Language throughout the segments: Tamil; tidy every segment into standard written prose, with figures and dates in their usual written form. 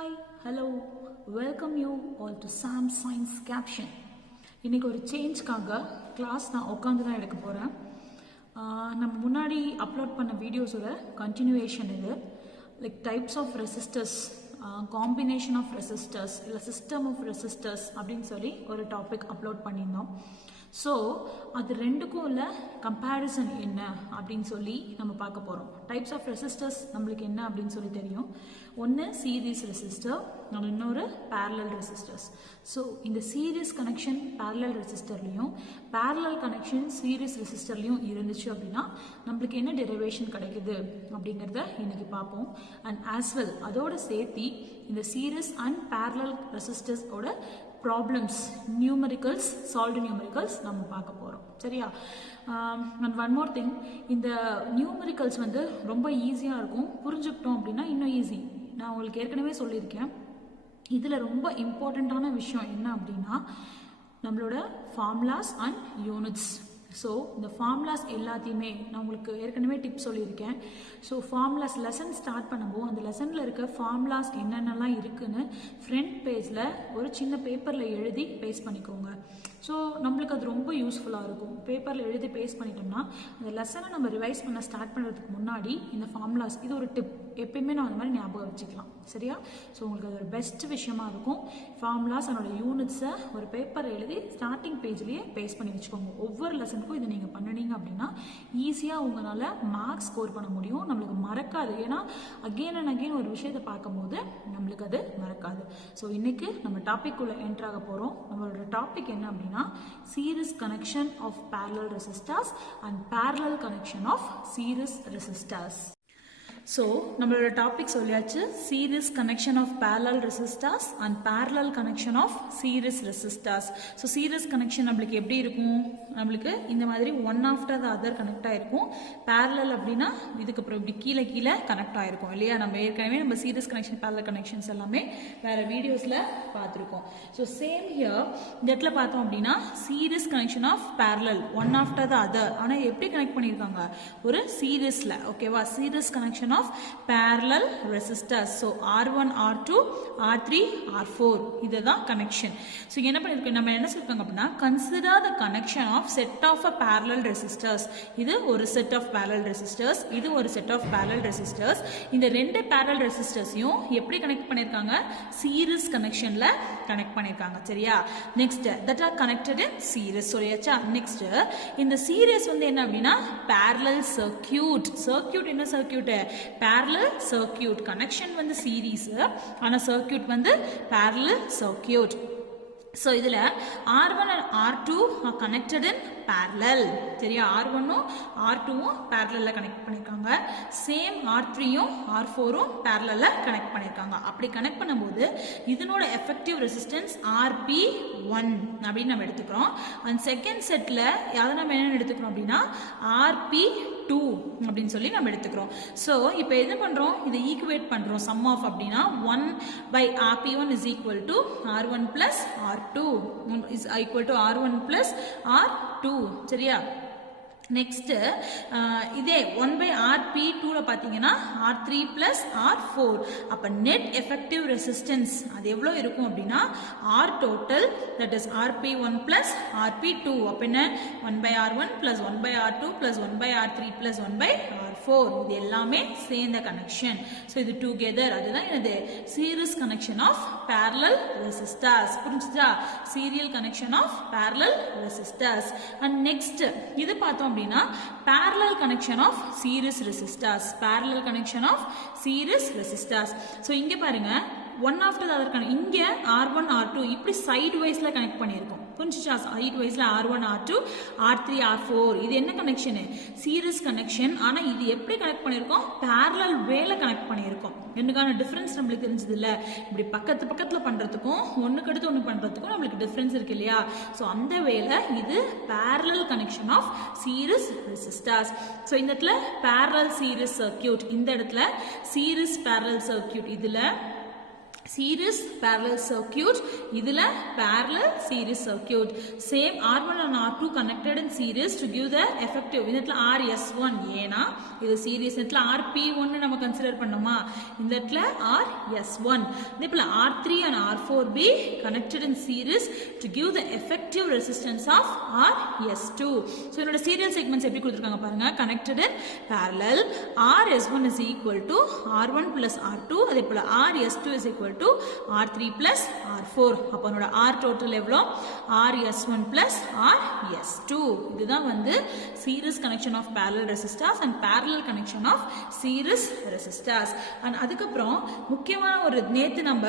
Hi, hello, welcome you all to Sam Science Caption. இன்னைக்கு ஒரு சேஞ்ச்காக கிளாஸ் நான் உட்காந்து தான் எடுக்க போகிறேன். நம்ம முன்னாடி அப்லோட் பண்ண வீடியோஸோட கண்டினியூவேஷன் இது. Like types of resistors, combination of resistors இல்லை சிஸ்டம் ஆஃப் ரெசிஸ்டர்ஸ் அப்படின்னு சொல்லி ஒரு டாபிக் அப்லோட் பண்ணியிருந்தோம். ஸோ அது ரெண்டுக்கும் உள்ள கம்பேரிசன் என்ன அப்படின்னு சொல்லி நம்ம பார்க்க போகிறோம். டைப்ஸ் ஆஃப் ரெசிஸ்டர்ஸ் நம்மளுக்கு என்ன அப்படின்னு சொல்லி தெரியும். ஒன்று சீரீஸ் ரெசிஸ்டர், இன்னொரு பேரலல் ரெசிஸ்டர்ஸ். ஸோ இந்த சீரீஸ் கனெக்ஷன் பேரலல் ரெசிஸ்டர்லையும் பேரலல் கனெக்ஷன் சீரீஸ் ரெசிஸ்டர்லையும் இருந்துச்சு அப்படின்னா நம்மளுக்கு என்ன டெரிவேஷன் கிடைக்குது அப்படிங்கிறத இன்னைக்கு பார்ப்போம். அண்ட் ஆஸ் வெல் அதோட சேர்த்தி இந்த சீரீஸ் அண்ட் பேரலல் ரெசிஸ்டர்ஸோட ப்ராப்ளம்ஸ், நியூமரிக்கல்ஸ், சால்வ்டு நியூமரிக்கல்ஸ் நம்ம பார்க்க போகிறோம். சரியா? அண்ட் ஒன் மோர் திங், இந்த நியூமரிக்கல்ஸ் வந்து ரொம்ப ஈஸியாக இருக்கும். புரிஞ்சுக்கிட்டோம் அப்படின்னா இன்னும் ஈஸி. நான் உங்களுக்கு ஏற்கனவே சொல்லியிருக்கேன், இதில் ரொம்ப இம்பார்ட்டண்ட்டான விஷயம் என்ன அப்படின்னா நம்மளோட ஃபார்முலாஸ் அண்ட் யூனிட்ஸ். ஸோ இந்த ஃபார்முலாஸ் எல்லாத்தையுமே நான் உங்களுக்கு ஏற்கனவே டிப்ஸ் சொல்லியிருக்கேன். ஸோ ஃபார்முலாஸ் லெசன் ஸ்டார்ட் பண்ணும்போது அந்த லெசனில் இருக்க ஃபார்முலாஸ் என்னென்னலாம் இருக்குன்னு ஃப்ரண்ட் பேஜில் ஒரு சின்ன பேப்பரில் எழுதி பேஸ்ட் பண்ணிக்கோங்க. ஸோ நம்மளுக்கு அது ரொம்ப யூஸ்ஃபுல்லாக இருக்கும். பேப்பரில் எழுதி பேஸ்ட் பண்ணிட்டோம்னா அந்த லெசனை நம்ம ரிவைஸ் பண்ண ஸ்டார்ட் பண்ணுறதுக்கு முன்னாடி இந்த ஃபார்முலாஸ், இது ஒரு டிப், எப்பயுமே நான் அந்த மாதிரி ஞாபகம் வச்சுக்கலாம். சரியா? ஸோ உங்களுக்கு அது ஒரு பெஸ்ட் விஷயமா இருக்கும். ஃபார்முலாஸ் அதோட யூனிட்ஸை ஒரு பேப்பர் எழுதி ஸ்டார்டிங் பேஜ்லேயே பேஸ்ட் பண்ணி வச்சுக்கோங்க. ஒவ்வொரு லெசனுக்கும் இதை நீங்கள் பண்ணினீங்க அப்படின்னா ஈஸியாக உங்களால் மார்க்ஸ் ஸ்கோர் பண்ண முடியும். நம்மளுக்கு மறக்காது. ஏன்னா அகெயின் அண்ட் அகெயின் ஒரு விஷயத்தை பார்க்கும்போது நம்மளுக்கு அது மறக்காது. ஸோ இன்னைக்கு நம்ம டாபிக் உள்ள என்டர் ஆக போகிறோம். நம்மளோட டாபிக் என்ன அப்படின்னா series connection of parallel resistors and parallel connection of series resistors. So நம்மளோட டாபிக் சொல்லியாச்சு, series connection of parallel resistors and parallel connection of series resistors. So series connection நம்மளுக்கு எப்படி இருக்கும்? நம்மளுக்கு இந்த மாதிரி one after the other connect ஆகிருக்கும். பேரலல் அப்படின்னா இதுக்கு அப்புறம் இப்படி கீழே கீழே கனெக்ட் ஆகிருக்கும் இல்லையா? நம்ம ஏற்கனவே நம்ம சீரீஸ் கனெக்ஷன் பேரலல் கனெக்ஷன்ஸ் எல்லாமே வேறு வீடியோஸில் பார்த்துருக்கோம். ஸோ சேம் ஹியர் இந்த இடத்துல பார்த்தோம் அப்படின்னா series connection of parallel one after the other. ஆனால் எப்படி கனெக்ட் பண்ணியிருக்காங்க? ஒரு சீரீஸில். ஓகேவா? Series connection of parallel resistors. So R1 R2 R3 R4 இதுதான் கனெக்ஷன். ஸோ என்ன பண்ணிருக்கோம், நம்ம என்ன சொல்லிருக்காங்க அப்படின்னா consider the connection of set of a parallel resistors. இது ஒரு set of parallel resistors, இது ஒரு set of parallel resistors. இந்த ரெண்டு parallel resistors-யும் எப்படி கனெக்ட் பண்ணிருக்காங்க? சீரிஸ் கனெக்ஷன்ல கனெக்ட் பண்ணிருக்காங்க. சரியா? Next that are connected in series. சொல்லியாச்சா? நெக்ஸ்ட் இந்த சீரிஸ் வந்து என்ன அப்படின்னா parallel circuit. சர்க்யூட் என்ன சர்க்யூட்? parallel circuit. கனெக்ஷன் வந்து சீரீஸ், ஆனா சர்க்யூட் வந்து parallel circuit. ஸோ இதில் R1 and R2 are connected in parallel. சரியா? R1ம் R2ம் பேரலில் கனெக்ட் பண்ணியிருக்காங்க. சேம் R3யும் R4ம் பேரலில் கனெக்ட் பண்ணியிருக்காங்க. அப்படி கனெக்ட் பண்ணும்போது இதனோட எஃபெக்டிவ் ரெசிஸ்டன்ஸ் RP1 அப்படின்னு நம்ம எடுத்துக்கிறோம். அண்ட் செகண்ட் செட்டில் யாரை நம்ம என்னென்னு எடுத்துக்கிறோம் அப்படின்னா RP2 அப்படின்னு சொல்லி நம்ம எடுத்துக்கிறோம். ஸோ இப்போ என்ன பண்ணுறோம்? இதை ஈக்குவேட் பண்ணுறோம். சம் ஆஃப் அப்படின்னா 1/RP1 is equal to R1 plus R2 is equal to R1 plus R2. சரியா? நெக்ஸ்ட் இதே 1/RP2ல பார்த்தீங்கன்னா R3 plus R4. அப்போ நெட் எஃபெக்டிவ் ரெசிஸ்டன்ஸ் அது எவ்வளோ இருக்கும் அப்படின்னா R total, that is RP1 plus RP2. அப்போ என்ன? 1/R1 plus 1/R2 plus 1/R3 plus 1/R4. இது எல்லாமே சேர்ந்த கனெக்ஷன். ஸோ இது டுகெதர், அதுதான் எனது series connection of parallel resistors. புரிஞ்சுதா? Serial connection of parallel resistors. And next இது பார்த்தோம் அப்படின்னா parallel connection of series resistors. parallel connection of series resistors. So இங்கே பாருங்க, one after the other connect. இங்கே R1 R2 இப்படி சைட் வைஸில் கனெக்ட் பண்ணியிருக்கோம். புரிஞ்சுச்சா? சைட் வைஸில் R1 R2 R3 R4. இது என்ன கனெக்ஷனு? Series connection. ஆனால் இது எப்படி கனெக்ட் பண்ணியிருக்கோம்? பேரலல் வேல கனெக்ட் பண்ணியிருக்கோம். ரெண்டுக்கான டிஃப்ரென்ஸ் நம்மளுக்கு தெரிஞ்சது இல்லை. இப்படி பக்கத்தில் பண்ணுறதுக்கும் ஒன்றுக்கு அடுத்து ஒன்று பண்ணுறதுக்கும் நம்மளுக்கு டிஃப்ரென்ஸ் இருக்கு இல்லையா? ஸோ அந்த வேலை இது parallel connection of series resistors. So இந்த இடத்துல பேரலல் சீரீஸ் சர்க்யூட், இந்த இடத்துல சீரீஸ் பேரலல் சர்க்யூட். இதில் series parallel circuit, idhula parallel series circuit. Same R1 and R2 connected in series to give the effective. Indhatla RS1 ஏனா இது series. Indhatla RP1 நம்ம consider பண்ணோமா, indhatla RS1. இதேபோல R3 and R4 be connected in series to give the effective resistance of RS2. So என்னோட serial segments எப்படி கொடுத்திருக்காங்க பாருங்க. Connected in parallel, RS1 is equal to R1 plus R2. அதேபோல RS2 is equal to R3 plus R4. அப்போ நம்மளோட R total எவ்வளோ, RS1 plus RS2. இதுதான் வந்து series connection of parallel resistors and parallel connection of series resistors. and அதுக்கப்புறம் முக்கியமான ஒரு நேத்து நம்ம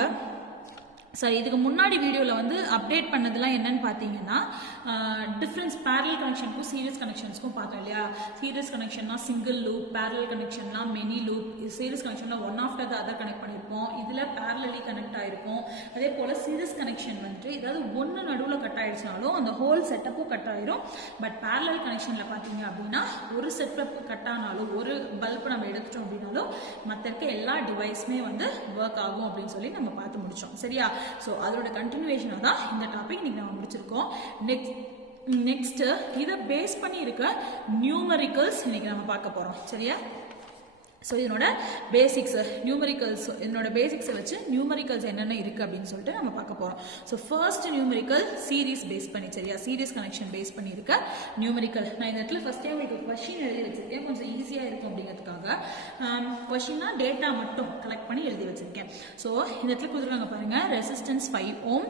சரி இதுக்கு முன்னாடி வீடியோவில் வந்து அப்டேட் பண்ணதெல்லாம் என்னன்னு பார்த்தீங்கன்னா டிஃப்ரென்ஸ் பேரலல் கனெக்ஷனுக்கும் சீரியஸ் கனெக்ஷன்ஸ்க்கும் பார்த்தோம் இல்லையா. சீரியஸ் கனெக்ஷன்னா சிங்கிள் லூப், பேரலல் கனெக்ஷன்னா மெனி லூப். சீரியஸ் கனெக்ஷன்னா one after the other connect பண்ணியிருப்போம், இதில் பேரலலி கனெக்ட் ஆகிருக்கும். அதே போல் சீரியஸ் கனெக்ஷன் வந்துட்டு ஏதாவது ஒன்று நடுவில் கட் ஆகிடுச்சினாலும் அந்த ஹோல் செட்டப்பும் கட் ஆகிரும். பட் பேரலல் கனெக்ஷனில் பார்த்தீங்க அப்படின்னா ஒரு செட்டப் கட் ஆனாலும் ஒரு பல்ப் நம்ம எடுத்துட்டோம் அப்படின்னாலும் மற்ற இருக்க எல்லா டிவைஸுமே வந்து ஒர்க் ஆகும் அப்படின்னு சொல்லி நம்ம பார்த்து முடிச்சோம். சரியா? ஸோ அதோட கண்டினியூவேஷனாக தான் இந்த டாபிக் இன்னைக்கு நம்ம முடிச்சிருக்கோம். நெக்ஸ்ட் இதை பேஸ் பண்ணி இருக்க நியூமரிக்கல்ஸ் இன்னைக்கு நம்ம பார்க்க போறோம். சரியா? ஸோ இதனோட பேசிக்ஸ் நியூமரிக்கல்ஸ், இதனோட பேசிக்ஸை வச்சு நியூமரிக்கல்ஸ் என்னென்ன இருக்குது அப்படின்னு சொல்லிட்டு நம்ம பார்க்க போகிறோம். So first numerical series face பண்ணி, சரியா, சீரீஸ் கனெக்ஷன் பேஸ் பண்ணி இருக்க நியூமரிக்கல். நான் இந்த இடத்துல ஃபர்ஸ்டே உங்களுக்கு கொஸ்டின் எழுதி வச்சிருக்கேன், கொஞ்சம் ஈஸியாக இருக்கும் அப்படிங்கிறதுக்காக. கொஸ்டின்னா டேட்டா மட்டும் கலெக்ட் பண்ணி எழுதி வச்சிருக்கேன். ஸோ இந்த இடத்துல கொடுத்துருக்காங்க பாருங்க, ரெசிஸ்டன்ஸ் 5 ohm,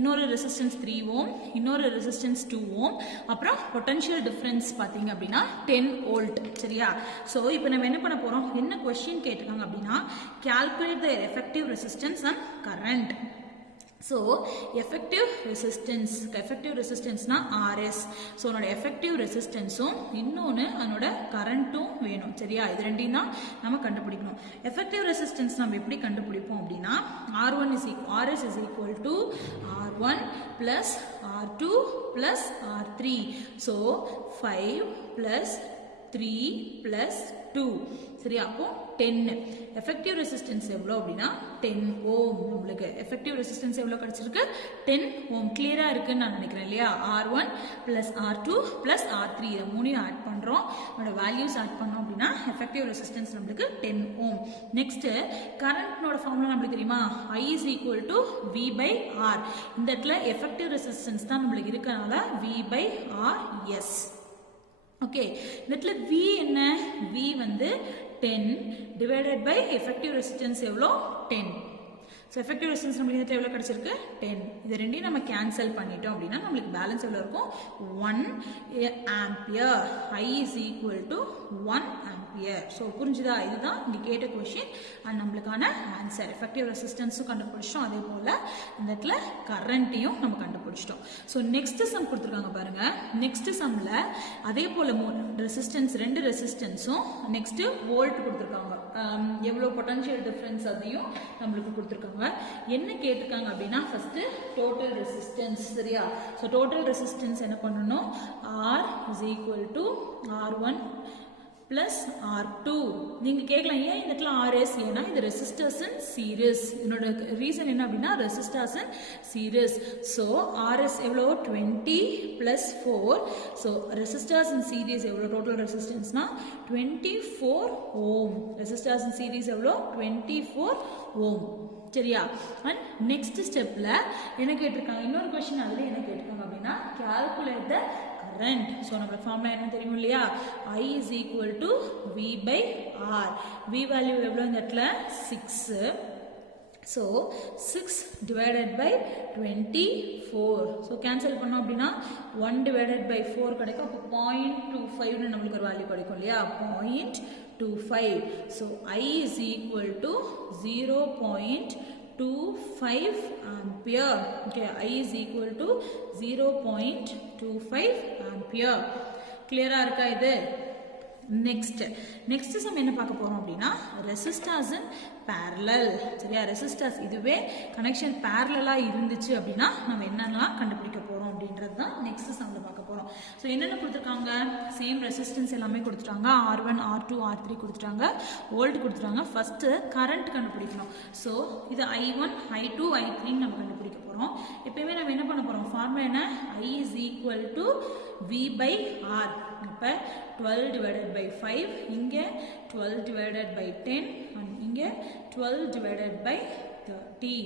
இன்னொரு ரெசிஸ்டன்ஸ் 3 ohm, இன்னொரு ரெசிஸ்டன்ஸ் 2 ohm, அப்புறம் பொட்டன்ஷியல் டிஃபரன்ஸ் பார்த்தீங்க அப்படின்னா 10 volt. சரியா? ஸோ இப்போ நம்ம என்ன பண்ண போகிறோம், என்ன क्वेश्चन கேட்டிருக்காங்க அப்படினா calculate the effective resistance and current. so effective resistance na RS. so அதோட effective resistance-உம் இன்னொன்னு அதோட current-உம் வேணும். சரியா? இது ரெண்டையும் தான் நம்ம கண்டுபிடிக்கணும். effective resistance நம்ம எப்படி கண்டுபிடிப்போம் அப்படினா RS is equal to R1 plus R2 plus R3. so 5 plus 3 plus 2. சரியா? அப்போ 10. எஃபெக்டிவ் ரெசிஸ்டன்ஸ் எவ்வளோ அப்படின்னா 10 ohm. உங்களுக்கு எஃபெக்டிவ் ரெசிஸ்டன்ஸ் எவ்வளோ கிடைச்சிருக்கு, 10 ohm. கிளியரா இருக்குன்னு நான் நினைக்கிறேன் இல்லையா? R1 plus R2 plus R3 இதை மூணையும் ஆட் பண்ணுறோம், அதோட வேல்யூஸ் ஆட் பண்ணோம் அப்படின்னா எஃபெக்டிவ் ரெசிஸ்டன்ஸ் நம்மளுக்கு 10 ohm. நெக்ஸ்ட் கரண்ட்னோட ஃபார்முலா நம்மளுக்கு தெரியுமா, I is equal to V by R. இந்த இடத்துல எஃபெக்டிவ் ரெசிஸ்டன்ஸ் தான் நம்மளுக்கு இருக்கனால V by RS. ஓகே, இந்த இடத்துல V என்ன, V வந்து 10 divided by effective resistance எவ்வளோ 10. ஸோ எஃபெக்டிவ் ரெசிஸ்டன்ஸ் நம்மளுக்கு இந்த எவ்வளோ கிடச்சிருக்கு 10. இது ரெண்டையும் நம்ம கேன்சல் பண்ணிட்டோம் அப்படின்னா நம்மளுக்கு பேலன்ஸ் எவ்வளோ இருக்கும் 1 ampere. I is equal to 1 ampere. So புரிஞ்சுதா? இதுதான் இங்கே கேட்ட கொஷின் அண்ட் நம்மளுக்கான ஆன்சர். எஃபெக்டிவ் ரெசிஸ்டன்ஸும் கண்டுபிடிச்சிட்டோம், அதே போல் இந்த இடத்துல கரண்ட்டையும் நம்ம கண்டுபிடிச்சிட்டோம். ஸோ நெக்ஸ்ட் சம் கொடுத்துருக்காங்க பாருங்க. நெக்ஸ்ட் சம்மில் அதே போல் ரெசிஸ்டன்ஸ், ரெண்டு ரெசிஸ்டன்ஸும் நெக்ஸ்ட் வோல்ட் கொடுத்துருக்காங்க, எவ்வளோ பொட்டன்ஷியல் டிஃபரன்ஸ் அதையும் நம்மளுக்கு கொடுத்துருக்காங்க. என்ன கேட்டிருக்காங்க அப்படின்னா ஃபர்ஸ்ட் டோட்டல் ரெசிஸ்டன்ஸ். சரியா? ஸோ டோட்டல் ரெசிஸ்டன்ஸ் என்ன பண்ணணும், R is equal to R1 plus R2. நீங்க கேட்கலாம் ஏன் இந்த இடத்துல RS, ஏன்னா இது ரெசிஸ்டர்ஸ் இன் சீரிஸ். இதனோட ரீசன் என்ன அப்படின்னா resistors in series. So RS எவ்வளோ 20 plus 4. So resistors in series எவ்வளோ, டோட்டல் ரெசிஸ்டன்ஸ்னா 24 ohm. ரெசிஸ்டர்ஸ் இன் சீரிஸ் எவ்வளோ 24 ohm. சரியா? அண்ட் நெக்ஸ்ட் ஸ்டெப்ல என்ன கேட்டிருக்காங்க, இன்னொரு கொஸ்டின் அதுல என்ன கேட்டிருக்காங்க அப்படின்னா calculate the current. ஸோ நம்மளுக்கு ஃபார்முலா என்ன தெரியும் இல்லையா, I is equal to V by R. V value எவ்வளோ இந்த இடத்துல 6. So 6 divided by 24. So cancel பண்ணோம் அப்படின்னா 1 divided by 4 கிடைக்கும். அப்போ 0.25 நம்மளுக்கு ஒரு வேல்யூ கிடைக்கும் இல்லையா, 0.25. So I is equal to 0.25 ampere. Okay, I is equal to 0.25 ampere. கிளியரா இருக்கா இது? நெக்ஸ்ட் சம் என்ன பார்க்க போறோம் அப்படின்னா ரெசிஸ்டர்ஸ் இன் parallel. சரியா, ரெசிஸ்டர்ஸ் இதுவே கனெக்ஷன் parallel-ஆ இருந்துச்சு அப்படின்னா நம்ம என்னென்னலாம் கண்டுபிடிக்க போறோம் அப்படின்றது தான் நெக்ஸ்ட் சம்ல பார்க்க போறோம். ஸோ என்னென்ன கொடுத்துருக்காங்க, சேம் ரெசிஸ்டன்ஸ் எல்லாமே கொடுத்துட்டாங்க, R1 R2 R3 கொடுத்துட்டாங்க, வோல்ட் கொடுத்துட்டாங்க. ஃபர்ஸ்ட் கரண்ட் கண்டுபிடிக்கணும். ஸோ இது I1 I2 I3 நம்ம கண்டுபிடிக்க போறோம். எப்பயுமே நம்ம என்ன பண்ண போறோம், ஃபார்முலா என்ன, I is equal to V/R. இப்போ 12 divided by 5, இங்கே 12 divided by 10, இங்கே 12 divided by 30.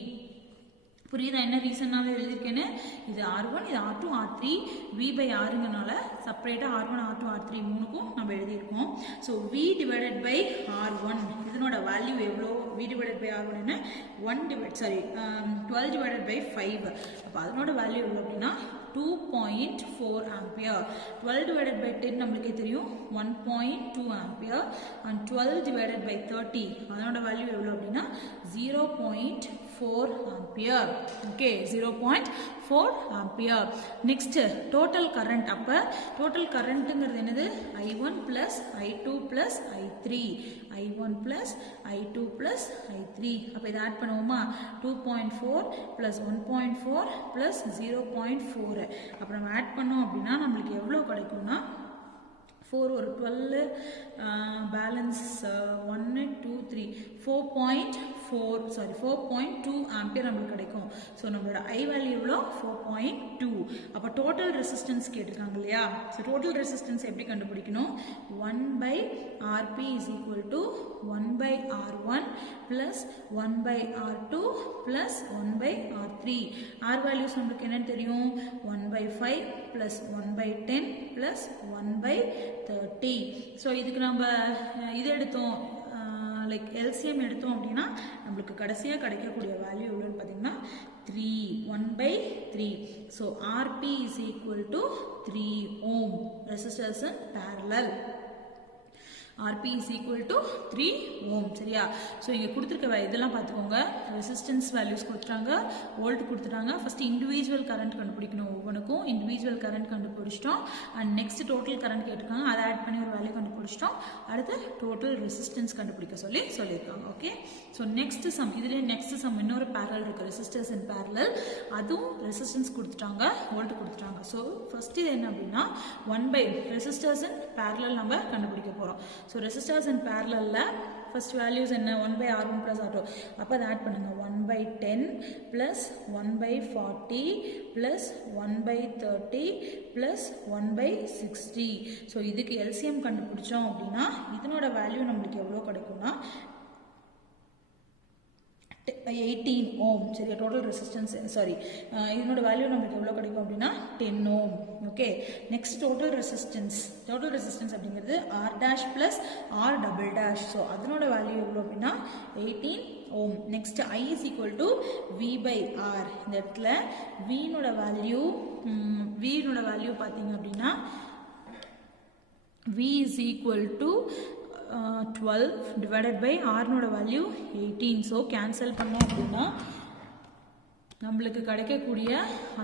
புரியுதா என்ன ரீசன்னால எழுதியிருக்கேன்னு, இது R1 இது R2 R3 V/Rங்கனால செப்பரேட்டாக R1 R2 R3 மூணுக்கும் நம்ம எழுதியிருக்கோம். So V divided by R1 இதனோட வேல்யூ எவ்வளோ, V divided by R1 என்ன 12 divided by 5. அப்போ அதனோட வேல்யூ எவ்வளோ அப்படின்னா 2.4 ampere. 12 divided by 10 நம்மளுக்கே தெரியும் 1.2 ampere and 12 divided by 30 அதனோட வேல்யூ எவ்வளோ அப்படின்னா 0.4 ampere. Okay, 0.4 ampere. Next total current. அப்போ டோட்டல் கரண்ட்டுங்கிறது என்னது, I1 plus I2 plus I3, I1 plus I2 plus I3. அப்போ இதை ஆட் பண்ணுவோமா, 2.4 plus 1.4 plus 0.4. அப்புறம் நம்ம ஆட் பண்ணோம் அப்படின்னா நம்மளுக்கு எவ்வளோ கிடைக்கும்னா 4 ஒரு 12 பேலன்ஸ் 1 2 3 4.2 ஆம்பியர் நம்மளுக்கு கிடைக்கும். ஸோ நம்மளோட ஐ வேல்யூ எவ்வளோ 4.2. அப்போ டோட்டல் ரெசிஸ்டன்ஸ் கேட்டிருக்காங்க இல்லையா. ஸோ டோட்டல் ரெசிஸ்டன்ஸ் எப்படி கண்டுபிடிக்கணும், 1/Rp is equal to 1/R1 plus 1/R2 plus 1/R3. R values நம்மளுக்கு என்னன்னு தெரியும், 1/5 plus 1/10 plus 1/30. ஸோ இதுக்கு நம்ம இது எடுத்தோம், லைக் எல்சிஎம் எடுத்தோம் அப்படின்னா நம்மளுக்கு கடைசியாக கிடைக்கக்கூடிய வேல்யூ எவ்வளோன்னு பார்த்தீங்கன்னா 3, 1/3. So RP is equal to 3 ohm. Resistors in parallel. RP is equal to 3 ohm. சரியா, ஸோ இங்கே கொடுத்துருக்க இதெல்லாம் பார்த்துக்கோங்க. ரெசிஸ்டன்ஸ் வேல்யூஸ் கொடுத்துட்டாங்க, வோல்ட் கொடுத்துட்டாங்க. ஃபர்ஸ்ட் இண்டிவிஜுவல் கரண்ட் கண்டுபிடிக்கணும், ஒவ்வொன்றுக்கும் இண்டிவிஜுவல் கரண்ட் கண்டுபிடிச்சிட்டோம். அண்ட் நெக்ஸ்ட் டோட்டல் கரண்ட் கேட்டிருக்காங்க, அதை ஆட் பண்ணி ஒரு வேல்யூ கண்டுபிடிச்சிட்டோம். அடுத்து டோட்டல் ரெசிஸ்டன்ஸ் கண்டுபிடிக்க சொல்லியிருக்காங்க. ஓகே, ஸோ நெக்ஸ்ட் சம், இதுலேயே நெக்ஸ்ட் சம் இன்னொரு பேரலல் இருக்குது, ரெசிஸ்டர்ஸ் இன் பேரலல். அதுவும் ரெசிஸ்டன்ஸ் கொடுத்துட்டாங்க, வோல்ட் கொடுத்துட்டாங்க. ஸோ ஃபர்ஸ்ட் இது என்ன அப்படின்னா 1/, ரெசிஸ்டர்ஸ் இன் பேரலல் நம்ம கண்டுபிடிக்க போகிறோம். ஸோ ரெசிஸ்டர்ஸ் இன் பேரலல்ல ஃபர்ஸ்ட் வேல்யூஸ் என்ன, 1/R1 plus R2. அப்போ அதை ஆட் பண்ணுங்க, 1/10 plus 1/40 plus 1/30 plus 1/60. ஸோ இதுக்கு எல்சிஎம் கண்டுபிடிச்சோம் அப்படின்னா இதனோட வேல்யூ நம்மளுக்கு எவ்வளோ கிடைக்கும்னா 18 ohm. சரியா, டோட்டல் ரெசிஸ்டன்ஸ் இதனோட வேல்யூ நம்மளுக்கு எவ்வளோ கிடைக்கும் அப்படின்னா 10 ohm. Okay, next total resistance அப்படிங்கிறது R' plus R''. ஸோ அதனோட வேல்யூ எவ்வளோ அப்படின்னா 18 ohm. Next I is equal to V/R. இந்த இடத்துல Vனோட வேல்யூ பார்த்தீங்க அப்படின்னா V is equal to 12 divided by R-நோட வேல்யூ 18. ஸோ கேன்சல் பண்ணோம் அப்படின்னா நம்மளுக்கு கிடைக்கக்கூடிய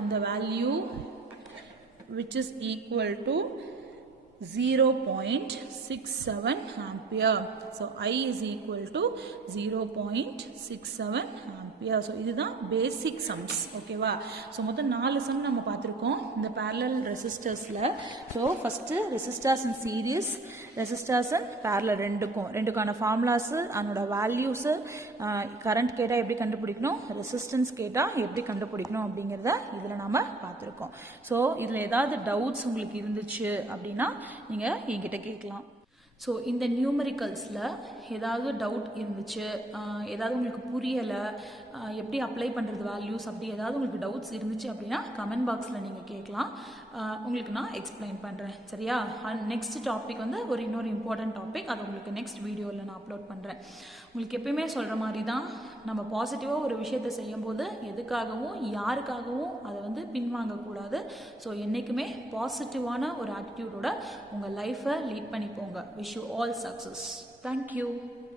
அந்த value which is equal to 0.67 ampere. So I is equal to 0.67 ampere. So இதுதான் பேசிக் சம்ஸ். ஓகேவா, ஸோ மொத்தம் 4 சம் நம்ம பார்த்துருக்கோம் இந்த parallel ரெசிஸ்டர்ஸில். So first resistors in series, resistors and parallel ரெண்டுக்கான ஃபார்முலாஸு, அதனோட வேல்யூஸு, கரண்ட் கேட்டால் எப்படி கண்டுபிடிக்கணும், ரெசிஸ்டன்ஸ் கேட்டால் எப்படி கண்டுபிடிக்கணும் அப்படிங்கிறத இதில் நாம் பார்த்துருக்கோம். ஸோ இதில் ஏதாவது டவுட்ஸ் உங்களுக்கு இருந்துச்சு அப்படின்னா நீங்கள் என்கிட்ட கேட்கலாம். ஸோ இந்த நியூமரிக்கல்ஸில் ஏதாவது டவுட் இருந்துச்சு, ஏதாவது உங்களுக்கு புரியலை, எப்படி அப்ளை பண்ணுறது வேல்யூஸ், அப்படி ஏதாவது உங்களுக்கு டவுட்ஸ் இருந்துச்சு அப்படின்னா கமெண்ட் பாக்ஸில் நீங்கள் கேட்கலாம், உங்களுக்கு நான் எக்ஸ்பிளைன் பண்ணுறேன். சரியா, அண்ட் நெக்ஸ்ட் டாபிக் வந்து இன்னொரு இம்பார்ட்டன்ட் டாபிக், அதை உங்களுக்கு நெக்ஸ்ட் வீடியோவில் நான் அப்லோட் பண்ணுறேன். உங்களுக்கு எப்பயுமே சொல்கிற மாதிரி தான், நம்ம பாசிட்டிவாக ஒரு விஷயத்தை செய்யும்போது எதுக்காகவும் யாருக்காகவும் அதை வந்து பின்வாங்கக்கூடாது. ஸோ என்றைக்குமே பாசிட்டிவான ஒரு ஆட்டிடியூடோட உங்கள் லைஃப்பை லீட் பண்ணி போங்க. Wish you all success. Thank you.